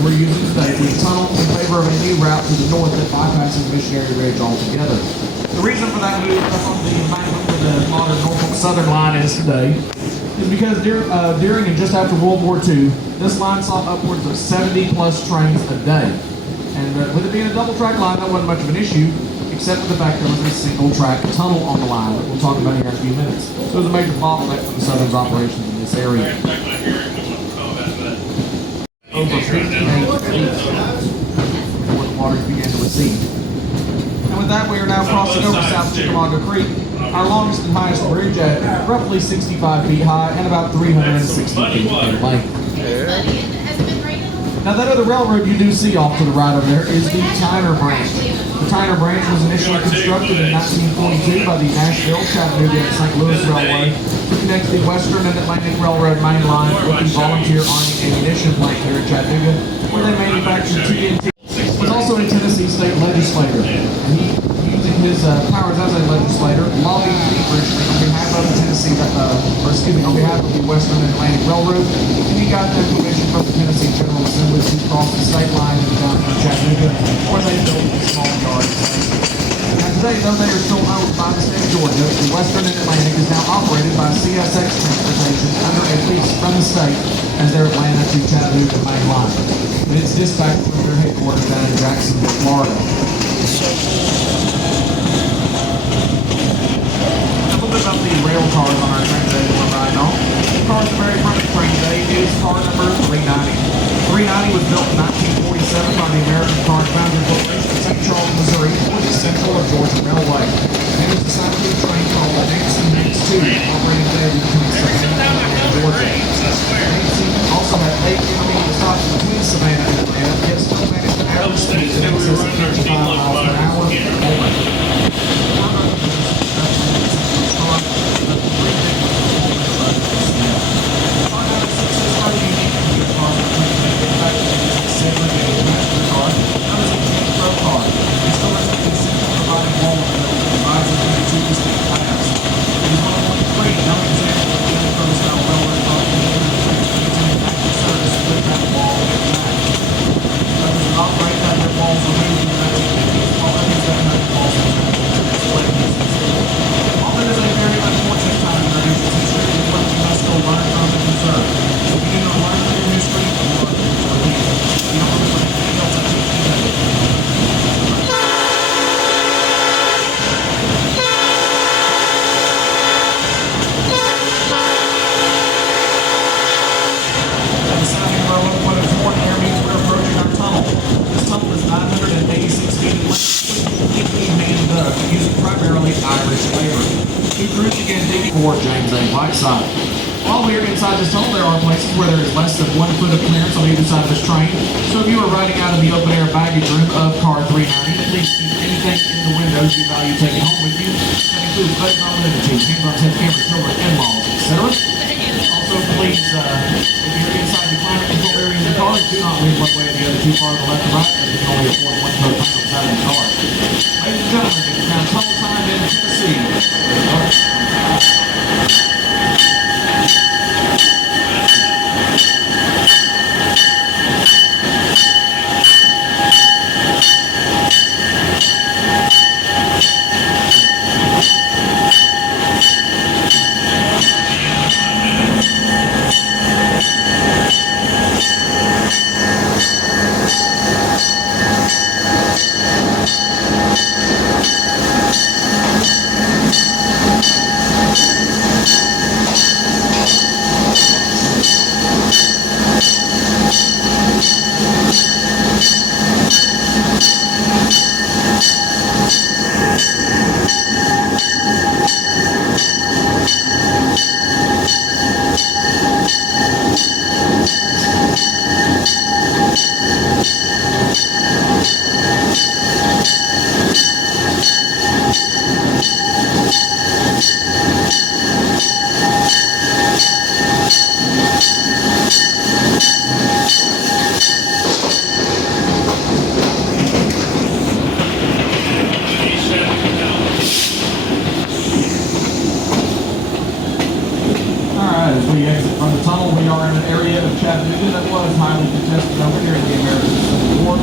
We're using today, we tunnel in favor of a new route to the north that bypasses Missionary Ridge altogether. The reason for that move up on the embankment where the modern Norfolk Southern line is today is because during and just after World War II, this line saw upwards of 70 plus trains a day. And with it being a double track line, that wasn't much of an issue, except for the fact there was a single track tunnel on the line that we'll talk about here in a few minutes. So it was a major bottleneck for the Southern's operations in this area. Over 58 feet before the waters began to recede. And with that, we are now crossing over South Chickamauga Creek, our longest and highest bridge at roughly 65 feet high and about 360 feet in length. Now that other railroad you do see off to the right over there is the Tyner Branch. The Tyner Branch was initially constructed in 1942 by the Nashville, Chattanooga, and St. Louis Railway to connect the Western and Atlantic Railroad main line with the Volunteer Army Ammunition Plant here in Chattanooga, where they manufactured TNT. He was also a Tennessee state legislator, and he, using his powers as a legislator, lobbied feverishly on behalf of the on behalf of the Western and Atlantic Railroad, and he got that permission from the Tennessee General Assembly to cross the state line into downtown Chattanooga, where they built a small yard. Now today, though they are still owned by the state of Georgia, the Western and Atlantic is now operated by CSX Transportation under a lease from the state as their Atlanta to Chattanooga main line. But it's dispatched from their headquarters down in Jacksonville, Florida. About the rail cars on our train today that we're riding on. The car at the very front of the train today is car number 390. 390 was built in 1947 by the American Car Foundry Corporation of St. Charles, Missouri, for the Central or Georgia Railway. And it was designed to be a train called the Nancy Max 2, operating today between Savannah and Georgia. Nancy also had 8 intermediate stops between Savannah and Atlanta, yet still managed to average speeds in excess of 55 miles per hour only. While we are inside this tunnel, there are places where there is less than 1 foot of clearance on either side of this train. So if you are riding out of the open air baggage room of car 390, please keep anything in the windows you value taking home with you. That includes but not limited to handguns, head cameras, children, in-laws, etc. Also, please, if you're inside the climate control area in the car, do not leave one way or the other too far to the left or right, as we can only afford 1 coat of paint outside of the car. Ladies and gentlemen, it is now tunnel time in Tennessee. we exit from the tunnel, we are in an area of Chattanooga that was highly contested over during the American Civil War,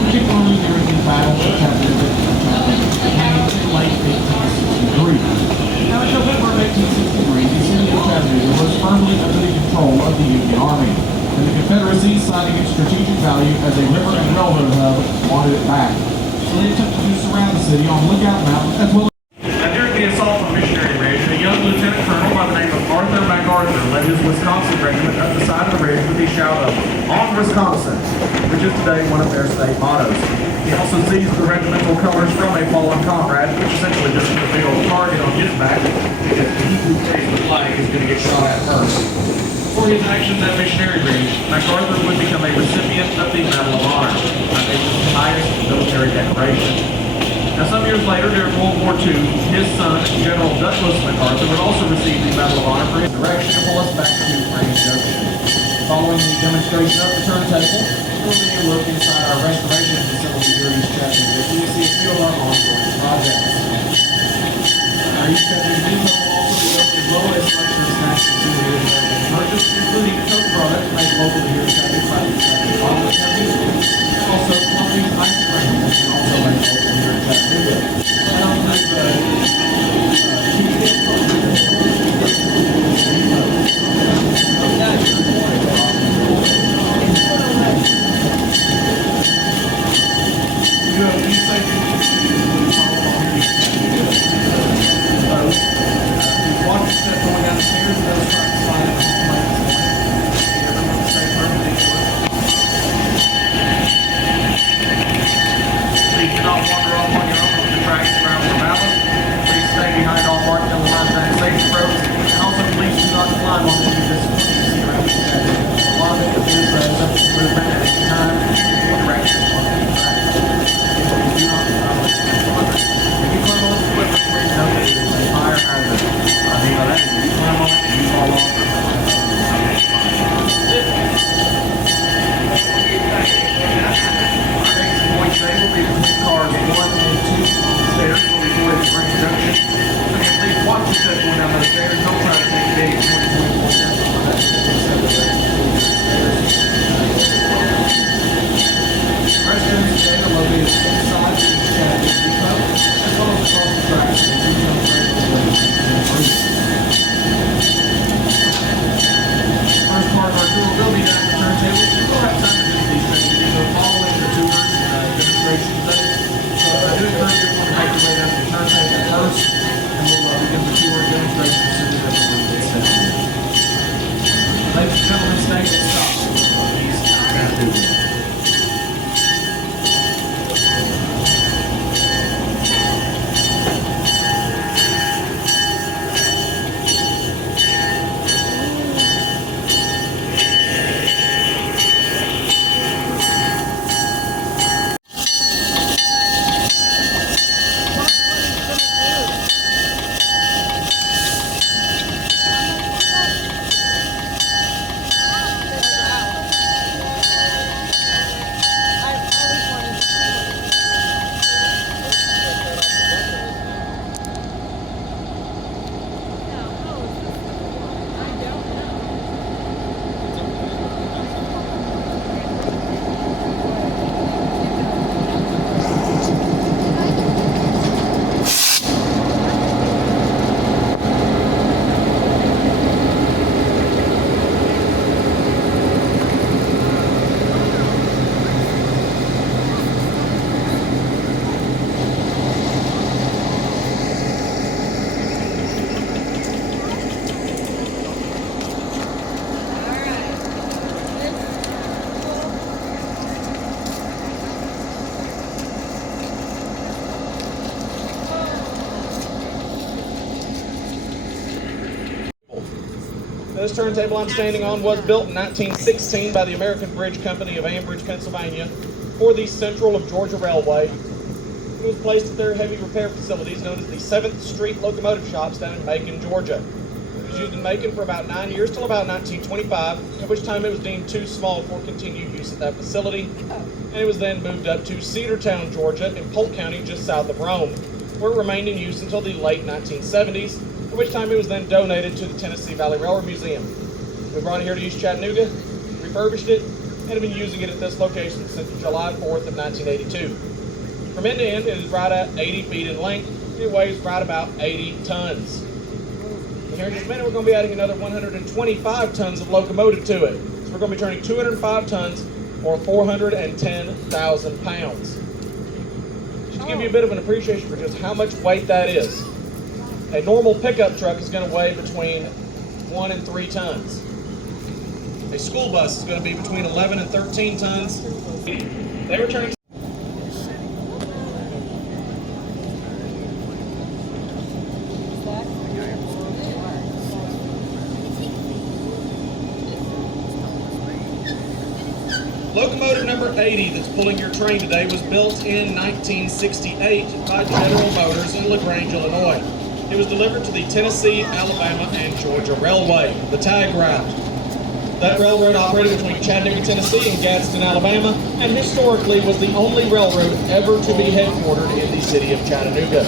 particularly during the Battle of Chattanooga in late 1863. Now, in November of 1863, the city of Chattanooga was firmly under the control of the Union Army, and the Confederacy, citing its strategic value as a river and railroad hub, wanted it back. So they attempted to surround the city on Lookout Mountain as well as. During the assault on Missionary Ridge, a young lieutenant colonel by the name of Arthur MacArthur led his Wisconsin regiment up the side of the ridge with the shout of "On Wisconsin," which is today one of their state mottos. He also seized the regimental colors from a fallen comrade, which essentially just put a big old target on his back, because he who carries the flag is going to get shot at first. For his actions at Missionary Ridge, MacArthur would become a recipient of the Medal of Honor, our nation's highest military decoration. Now, some years later, during World War II, his son, General Douglas MacArthur, would also receive the Medal of Honor for his direction to pull us back to Range Junction. Following the demonstration of the turntable, we'll take a look inside our restoration facility here in East Chattanooga. You can see a few of our ongoing projects. Our East Chattanooga Depot will also be open as well as selection of snacks and souvenirs available purchase, including Coke products made locally here in Chattanooga by the Chattanooga Bottling Company, and also Columbia ice cream, and also made local here in Chattanooga. And I'll take the This turntable I'm standing on was built in 1916 by the American Bridge Company of Ambridge, Pennsylvania for the Central of Georgia Railway. It was placed at their heavy repair facilities known as the 7th Street Locomotive Shops down in Macon, Georgia. It was used in Macon for about 9 years till about 1925, at which time it was deemed too small for continued use at that facility, and it was then moved up to Cedartown, Georgia in Polk County just south of Rome, where it remained in use until the late 1970s, at which time it was then donated to the Tennessee Valley Railroad Museum. We brought it here to East Chattanooga, refurbished it, and have been using it at this location since July 4th of 1982. From end to end, it is right at 80 feet in length. It weighs right about 80 tons. And here in just a minute, we're going to be adding another 125 tons of locomotive to it. So we're going to be turning 205 tons, or 410,000 pounds. Just to give you a bit of an appreciation for just how much weight that is. A normal pickup truck is going to weigh between 1 and 3 tons. A school bus is going to be between 11 and 13 tons. They were turning Locomotive number 80 that's pulling your train today was built in 1968 by General Motors in LaGrange, Illinois. It was delivered to the Tennessee, Alabama, and Georgia Railway, the tag route. That railroad operated between Chattanooga, Tennessee and Gadsden, Alabama, and historically was the only railroad ever to be headquartered in the city of Chattanooga.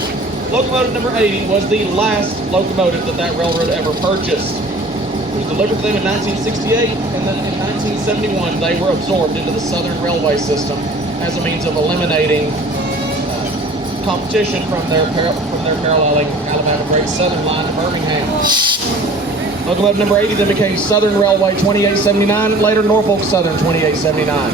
Locomotive number 80 was the last locomotive that railroad ever purchased. It was delivered to them in 1968, and then in 1971 they were absorbed into the Southern Railway system as a means of eliminating competition from their paralleling Alabama Great Southern line to Birmingham. Locomotive number 80 then became Southern Railway 2879, and later Norfolk Southern 2879.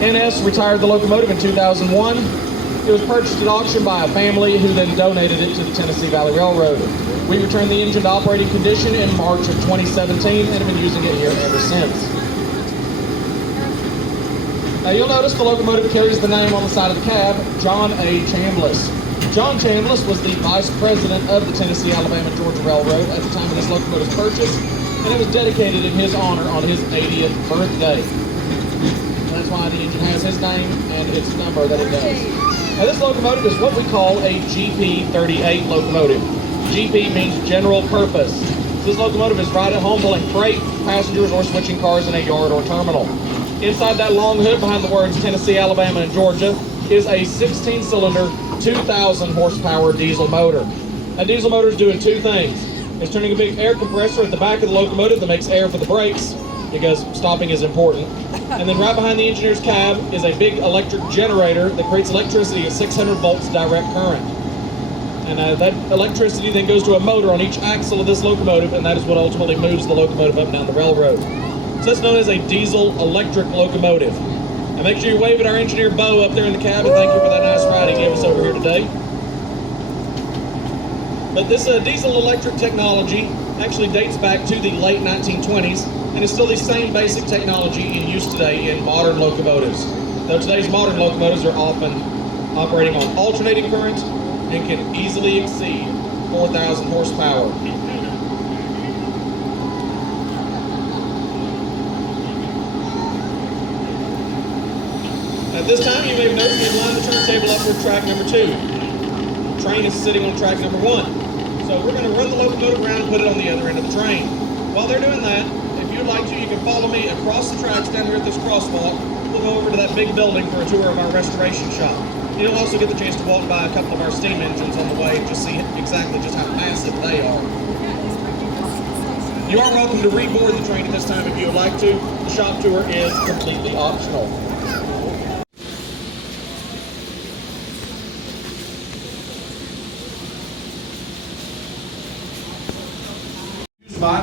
NS retired the locomotive in 2001. It was purchased at auction by a family who then donated it to the Tennessee Valley Railroad. We returned the engine to operating condition in March of 2017 and have been using it here ever since. Now you'll notice the locomotive carries the name on the side of the cab, John A. Chambliss. John Chambliss was the vice president of the Tennessee, Alabama, Georgia Railroad at the time of this locomotive's purchase, and it was dedicated in his honor on his 80th birthday. That's why the engine has his name and its number that it does. Now this locomotive is what we call a GP38 locomotive. GP means general purpose. This locomotive is right at home pulling freight, passengers, or switching cars in a yard or terminal. Inside that long hood behind the words Tennessee, Alabama, and Georgia is a 16-cylinder, 2,000 horsepower diesel motor. That diesel motor is doing two things. It's turning a big air compressor at the back of the locomotive that makes air for the brakes, because stopping is important. And then right behind the engineer's cab is a big electric generator that creates electricity at 600 volts direct current. And that electricity then goes to a motor on each axle of this locomotive, and that is what ultimately moves the locomotive up and down the railroad. So that's known as a diesel electric locomotive. And make sure you wave at our engineer Bo up there in the cab, and thank you for that nice ride he gave us over here today. But this diesel electric technology actually dates back to the late 1920s and is still the same basic technology in use today in modern locomotives. Though today's modern locomotives are often operating on alternating current and can easily exceed 4,000 horsepower. At this time, you may have noticed we've lined the turntable up for track number 2. The train is sitting on track number 1. So we're going to run the locomotive around and put it on the other end of the train. While they're doing that, if you'd like to, you can follow me across the tracks down here at this crosswalk. We'll go over to that big building for a tour of our restoration shop. You'll also get the chance to walk by a couple of our steam engines on the way and just see exactly just how massive they are. You are welcome to reboard the train at this time if you would like to. The shop tour is completely optional.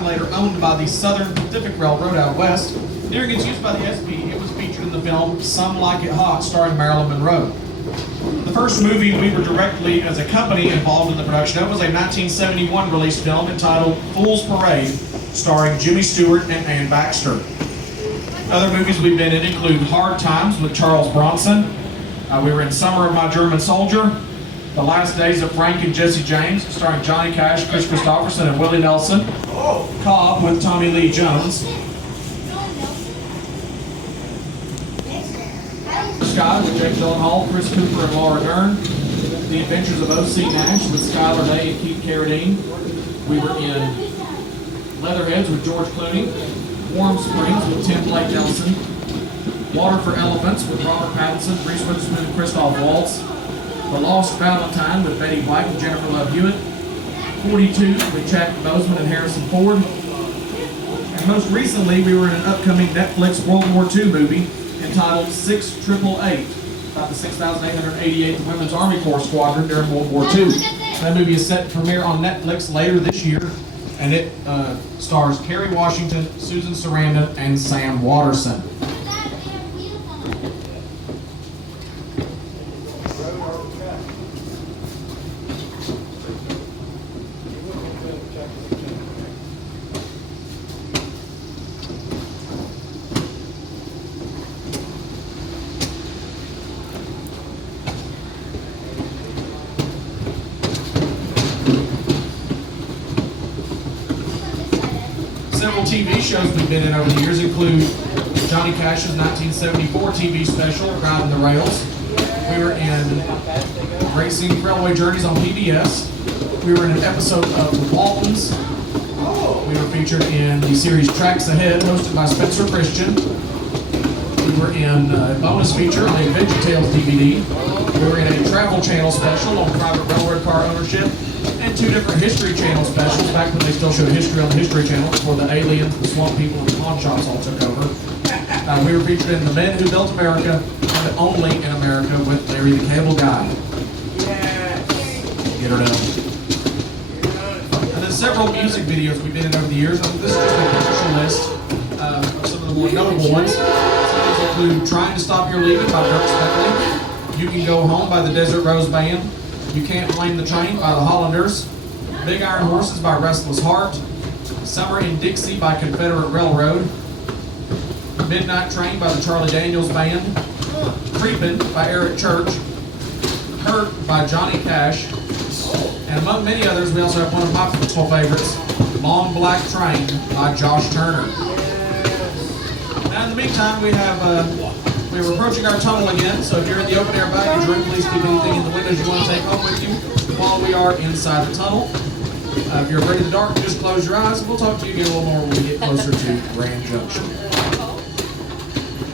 Later owned by the Southern Pacific Railroad out west. During its use by the SP, it was featured in the film Some Like It Hot, starring Marilyn Monroe. The first movie we were directly, as a company, involved in the production of was a 1971 released film entitled Fool's Parade, starring Jimmy Stewart and Ann Baxter. Other movies we've been in include Hard Times with Charles Bronson. We were in Summer of My German Soldier, The Last Days of Frank and Jesse James, starring Johnny Cash, Chris Christopherson, and Willie Nelson. Cobb with Tommy Lee Jones. Sky with Jake Gyllenhaal, Chris Cooper, and Laura Dern. The Adventures of O.C. Nash with Skylar Day and Keith Carradine. We were in Leatherheads with George Clooney. Warm Springs with Tim Blake Nelson. Water for Elephants with Robert Pattinson, Reese Witherspoon, and Christoph Waltz. The Lost Valentine with Betty White and Jennifer Love Hewitt. 42 with Chadwick Boseman and Harrison Ford. Most recently, we were in an upcoming Netflix World War II movie entitled 6888, about the 6,888th Women's Army Corps Squadron during World War II. That movie is set to premiere on Netflix later this year, and it stars Kerry Washington, Susan Sarandon, and Sam Waterston. Several TV shows we've been in over the years include Johnny Cash's 1974 TV special, Riding the Rails. We were in Racing Railway Journeys on PBS. We were in an episode of The Waltons. We were featured in the series Tracks Ahead, hosted by Spencer Christian. We were in a bonus feature on the Adventure Tales DVD. We were in a Travel Channel special on private railroad car ownership, and 2 different History Channel specials back when they still showed history on the History Channel before the aliens, the swamp people, and the pawn shops all took over. We were featured in The Men Who Built America and Only in America with Larry the Cable Guy. Get her done. And then several music videos we've been in over the years. This is just a commercial list of some of the more notable ones. Some of these include Trying to Stop Your Leaving by Dirk Speckley, You Can Go Home by the Desert Rose Band, You Can't Blame the Train by the Hollanders, Big Iron Horses by Restless Heart, Summer in Dixie by Confederate Railroad, Midnight Train by the Charlie Daniels Band, Creepin' by Eric Church, Hurt by Johnny Cash, and among many others, we also have one of my personal favorites, Long Black Train by Josh Turner. Now in the meantime, we're approaching our tunnel again, so if you're in the open air baggage room, please keep anything in the windows you want to take home with you while we are inside the tunnel. If you're afraid of the dark, just close your eyes, and we'll talk to you again a little more when we get closer to Grand Junction.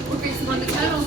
We're fixing on the tunnel.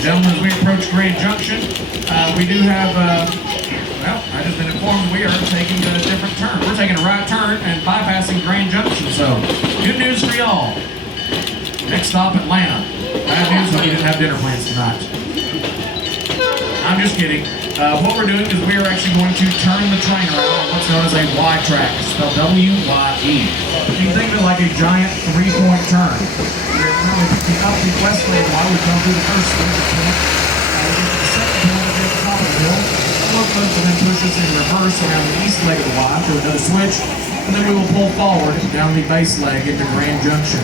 Gentlemen, as we approach Grand Junction, we do have, well, I just been informed we are taking a different turn. We're taking a right turn and bypassing Grand Junction, so good news for y'all. Next stop, Atlanta. Bad news, we didn't have dinner plans tonight. I'm just kidding. What we're doing is we are actually going to turn the train around on what's known as a Y track, spelled W-Y-E. You can think of it like a giant three-point turn. We're currently picking up the west lane Y. We've gone through the first point. We get to the second point at the top of the hill. The locomotive will then push us in reverse around the east leg of the Y through another switch, and then we will pull forward down the base leg into Grand Junction.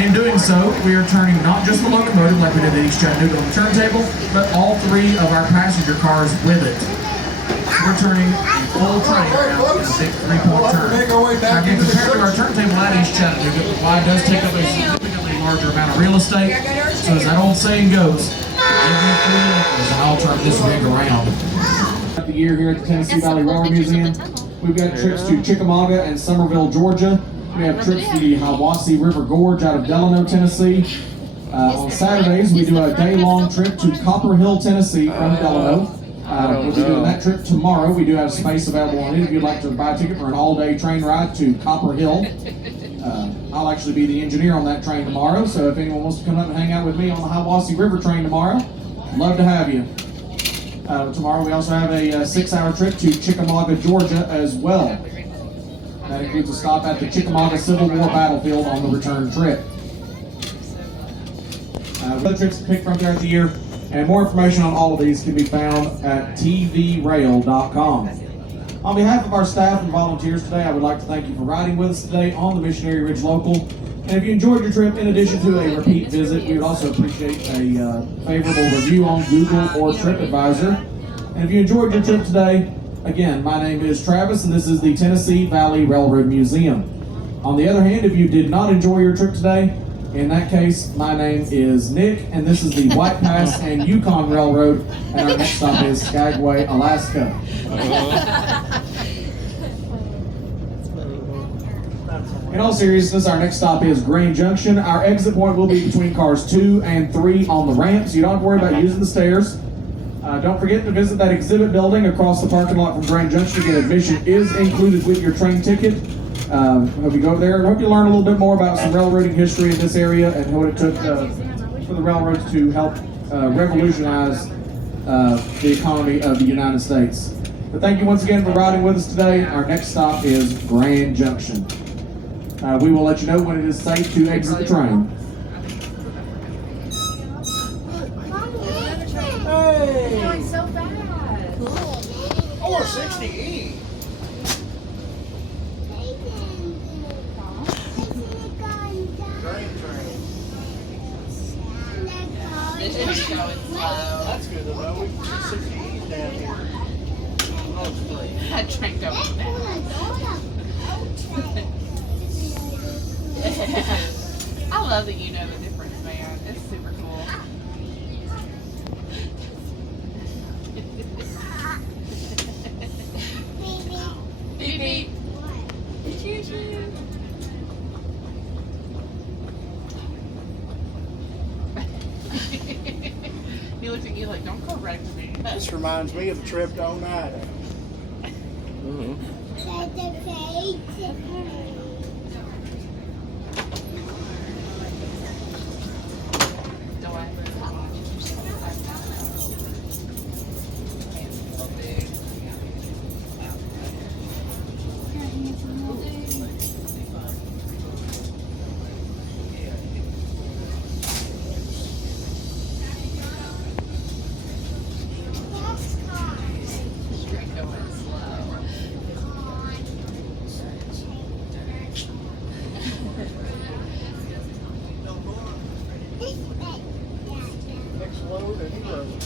In doing so, we are turning not just the locomotive like we did at East Chattanooga on the turntable, but all three of our passenger cars with it. We're turning the full train around in a big three-point turn. Now again, compared to our turntable at East Chattanooga, the Y does take up a significantly larger amount of real estate. So as that old saying goes, give me 3 acres and I'll turn this rig around. The year here at the Tennessee Valley Railroad Museum, we've got trips to Chickamauga and Summerville, Georgia. We have trips to the Hiwassee River Gorge out of Delano, Tennessee. On Saturdays, we do a day-long trip to Copper Hill, Tennessee from Delano. We'll be doing that trip tomorrow. We do have space available on it if you'd like to buy a ticket for an all-day train ride to Copper Hill. I'll actually be the engineer on that train tomorrow, so if anyone wants to come up and hang out with me on the Hiwassee River train tomorrow, I'd love to have you. Tomorrow we also have a 6-hour trip to Chickamauga, Georgia as well. That includes a stop at the Chickamauga Civil War battlefield on the return trip. Other trips to pick from throughout the year, and more information on all of these can be found at tvrail.com. On behalf of our staff and volunteers today, I would like to thank you for riding with us today on the Missionary Ridge Local. And if you enjoyed your trip, in addition to a repeat visit, we would also appreciate a favorable review on Google or TripAdvisor. And if you enjoyed your trip today, again, my name is Travis, and this is the Tennessee Valley Railroad Museum. On the other hand, if you did not enjoy your trip today, in that case, my name is Nick, and this is the White Pass and Yukon Railroad, and our next stop is Skagway, Alaska. In all seriousness, our next stop is Grand Junction. Our exit point will be between cars 2 and 3 on the ramp, so you don't have to worry about using the stairs. Don't forget to visit that exhibit building across the parking lot from Grand Junction. Again, admission is included with your train ticket. Hope you go over there and hope you learn a little bit more about some railroading history in this area and what it took for the railroads to help revolutionize the economy of the United States. But thank you once again for riding with us today. Our next stop is Grand Junction. We will let you know when it is safe to exit the train. You're going so fast. Or 60E. This is going slow. That's good though. We can put 60E's down here. That train going fast. I love that you know the difference, man. It's super cool. Beep beep. Choo choo. He looks at you like, don't correct me. This reminds me of the trip to Oneida.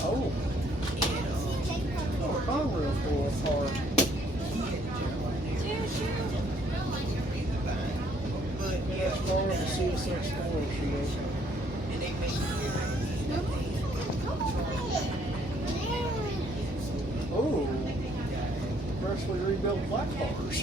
Oh. Oh, Congress will apart. That's far as the CSX Explorer she is. Oh. Freshly rebuilt black bars.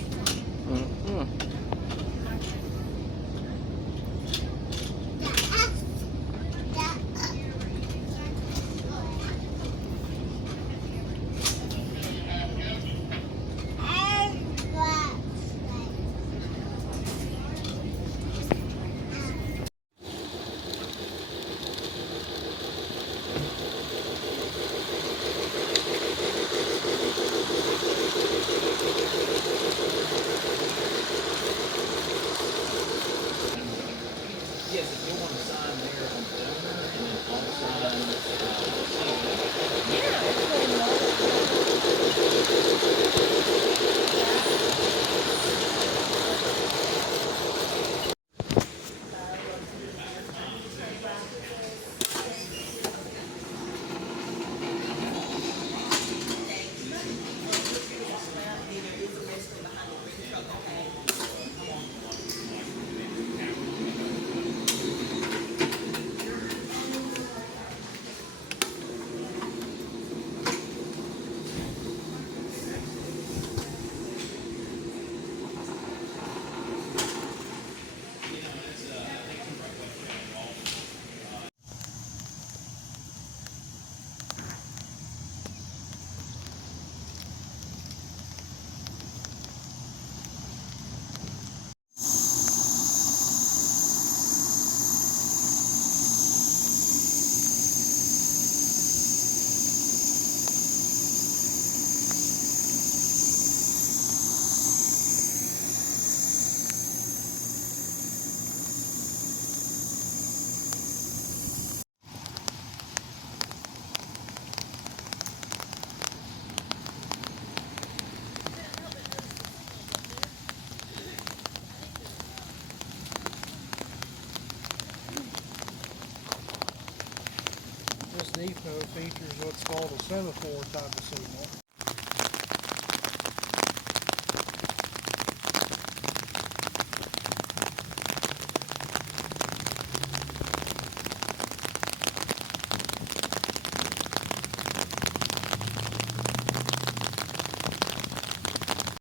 This depot features what's called a semaphore type of signal.